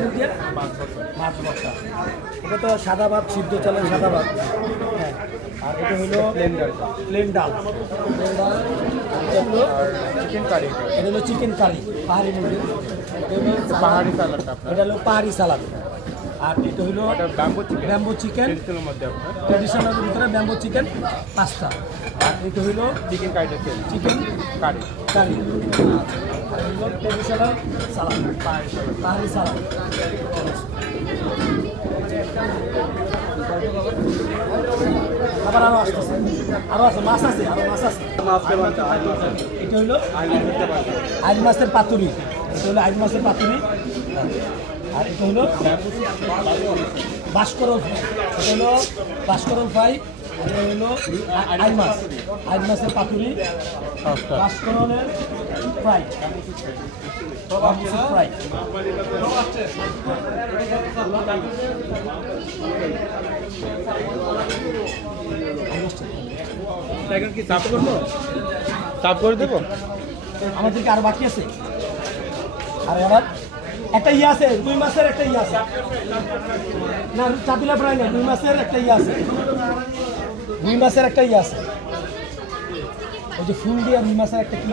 ফুল দিয়ে মাছ ভর্তা। এটা তো সাদা ভাত, সিদ্ধ চালের সাদা ভাত। হ্যাঁ, আর এটা হলো প্লেন ডাল। প্লেন ডাল। এটা হলো চিকেন কারি। এটা হলো চিকেন কারি, পাহাড়ি মুরগি। পাহাড়ি সালাডটা আপনার। এটা হলো পাহাড়ি সালাদ। আর এটা হলো ব্যাম্বো চিকেন। ট্রেডিশনাল মধ্যে আপনার ট্রেডিশনালের ভিতরে ব্যাম্বো চিকেন পাস্তা। আর এটা হলো চিকেন কারিটা চিকেন কারি। কারি। আর হলো ট্রেডিশনাল সালাদ, পাহাড়ি সালাদ। আবার আরও আসতেছে, আরও আছে, মাছ আছে, আরও মাছ আছে। এটা হলো আইল মাছের পাতুরি। এটা হলো আইল মাছের পাতুরি। আর এটা হলো বাঁশকরল ফ্রাই। এটা হলো বাঁশকরল ফ্রাই। এটা হলো আইল মাছ, আইল মাছের পাতুরি, বাঁশকরলের ফ্রাই, ফ্রাই। এখন কি সার্ভ করবো? সার্ভ করে দেবো? আমাদেরকে আরো বাকি আছে। আর আবার একটা ইয়ে আছে, 2 মাসের একটা ইয়ে আছে না, চাপিলা ফ্রাই না, 2 মাসের একটা ইয়ে আছে, 2 মাসের একটা ইয়ে আছে। ওই যে ফুল দিয়ে 2 মাসের একটা কি